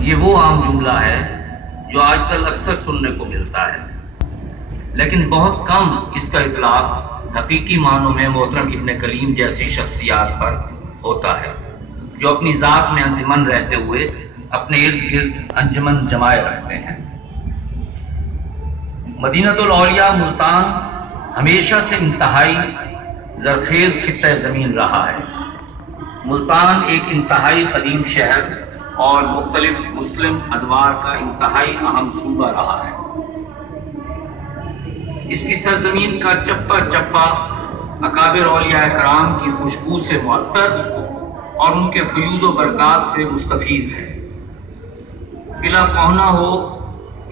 یہ وہ عام جملہ ہے جو آج کل اکثر سننے کو ملتا ہے، لیکن بہت کم اس کا اطلاق حقیقی معنوں میں محترم ابن کلیم جیسی شخصیات پر ہوتا ہے، جو اپنی ذات میں انجمن رہتے ہوئے اپنے ارد گرد انجمن جمائے رکھتے ہیں۔ مدینہ الاولیاء ملتان ہمیشہ سے انتہائی زرخیز خطہ زمین رہا ہے۔ ملتان ایک انتہائی قدیم شہر اور مختلف مسلم ادوار کا انتہائی اہم صوبہ رہا ہے۔ اس کی سرزمین کا چپا چپا اکابر اولیاء کرام کی خوشبو سے معطر اور ان کے فیوض و برکات سے مستفیض ہے۔ قلعہ کوہنہ ہو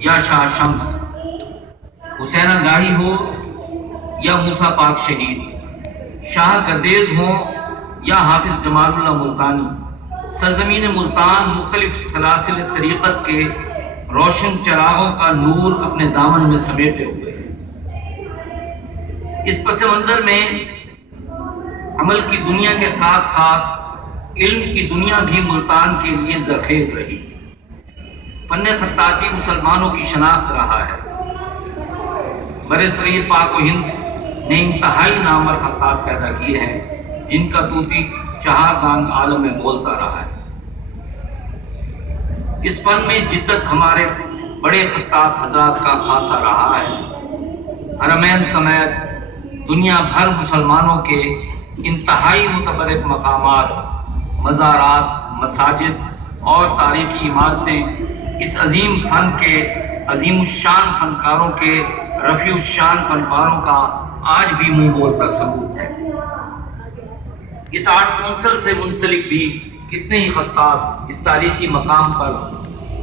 یا شاہ شمس، حسینہ گاہی ہو یا موسیٰ پاک شہید، شاہ گردیز ہوں یا حافظ جمال اللہ ملتانی، سرزمین ملتان مختلف سلاسل طریقت کے روشن چراغوں کا نور اپنے دامن میں سمیٹے ہوئے ہے۔ اس پس منظر میں عمل کی دنیا کے ساتھ ساتھ علم کی دنیا بھی ملتان کے لیے زرخیز رہی۔ فن خطاطی مسلمانوں کی شناخت رہا ہے۔ برصغیر پاک و ہند نے انتہائی نامور خطاط پیدا کیے ہیں، جن کا طوطی چہار دانگ عالم میں بولتا رہا ہے۔ اس فن میں جدت ہمارے بڑے خطاط حضرات کا خاصہ رہا ہے۔ حرمین سمیت دنیا بھر مسلمانوں کے انتہائی متبرک مقامات، مزارات، مساجد اور تاریخی عمارتیں اس عظیم فن کے عظیم الشان فنکاروں کے رفیع الشان فنکاروں کا آج بھی منہ بولتا ثبوت ہے۔ اس آرٹس کونسل سے منسلک بھی کتنے ہی خطاط اس تاریخی مقام پر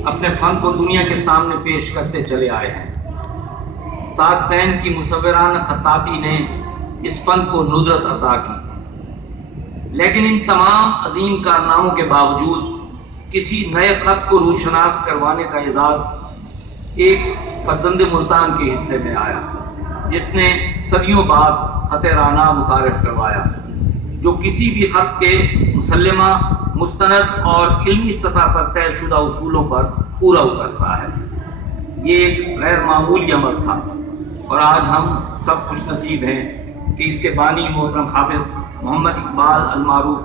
اپنے فن کو دنیا کے سامنے پیش کرتے چلے آئے ہیں۔ صادقین کی مصورانہ خطاطی نے اس فن کو ندرت عطا کی، لیکن ان تمام عظیم کارناموں کے باوجود کسی نئے خط کو روشناس کروانے کا اعزاز ایک فرزند ملتان کے حصے میں آیا، جس نے صدیوں بعد خط رانا متعارف کروایا، جو کسی بھی خط کے مسلمہ، مستند اور علمی سطح پر طے شدہ اصولوں پر پورا اترتا ہے۔ یہ ایک غیر معمولی عمل تھا، اور آج ہم سب خوش نصیب ہیں کہ اس کے بانی محترم حافظ محمد اقبال المعروف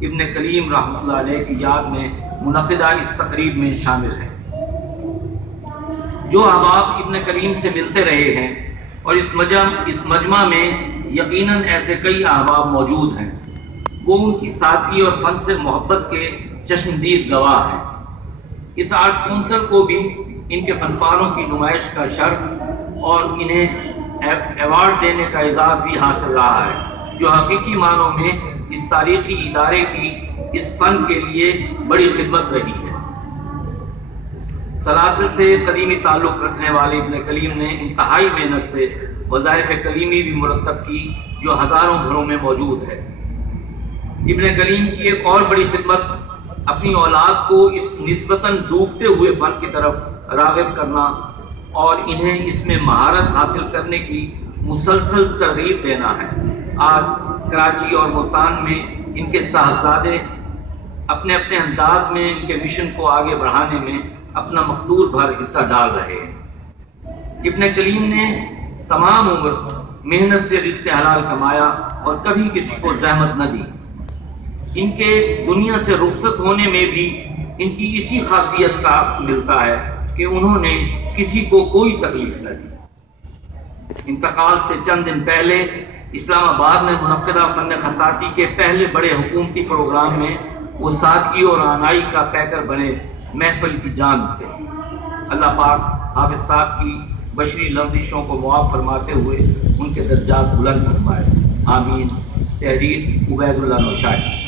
ابن کلیم رحمۃ اللہ علیہ کی یاد میں منعقدہ اس تقریب میں شامل ہیں۔ جو احباب ابن کلیم سے ملتے رہے ہیں، اور اس مجمع میں یقیناً ایسے کئی احباب موجود ہیں، وہ ان کی سادگی اور فن سے محبت کے چشمدید گواہ ہیں۔ اس آرٹس کونسل کو بھی ان کے فنکاروں کی نمائش کا شرف اور انہیں ایوارڈ دینے کا اعزاز بھی حاصل رہا ہے، جو حقیقی معنوں میں اس تاریخی ادارے کی اس فن کے لیے بڑی خدمت رہی ہے۔ سلاسل سے قدیمی تعلق رکھنے والے ابن کلیم نے انتہائی محنت سے وظائف کلیمی بھی مرتب کی، جو ہزاروں گھروں میں موجود ہے۔ ابن کلیم کی ایک اور بڑی خدمت اپنی اولاد کو اس نسبتاً ڈوبتے ہوئے فن کی طرف راغب کرنا اور انہیں اس میں مہارت حاصل کرنے کی مسلسل ترغیب دینا ہے۔ آج کراچی اور ملتان میں ان کے صاحبزادے اپنے اپنے انداز میں ان کے مشن کو آگے بڑھانے میں اپنا مقدور بھر حصہ ڈال رہے ہیں۔ ابن کلیم نے تمام عمر محنت سے رزق حلال کمایا اور کبھی کسی کو زحمت نہ دی۔ ان کے دنیا سے رخصت ہونے میں بھی ان کی اسی خاصیت کا عکس ملتا ہے کہ انہوں نے کسی کو کوئی تکلیف نہ دی۔ انتقال سے چند دن پہلے اسلام آباد میں منعقدہ فن خطاطی کے پہلے بڑے حکومتی پروگرام میں وہ سادگی اور رعنائی کا پیکر بنے محفل کی جان تھے۔ اللہ پاک حافظ صاحب کی بشری لفظشوں کو معاف فرماتے ہوئے ان کے درجات بلند فرمائے، آمین۔ تحریر عبید اللہ نوشاہی۔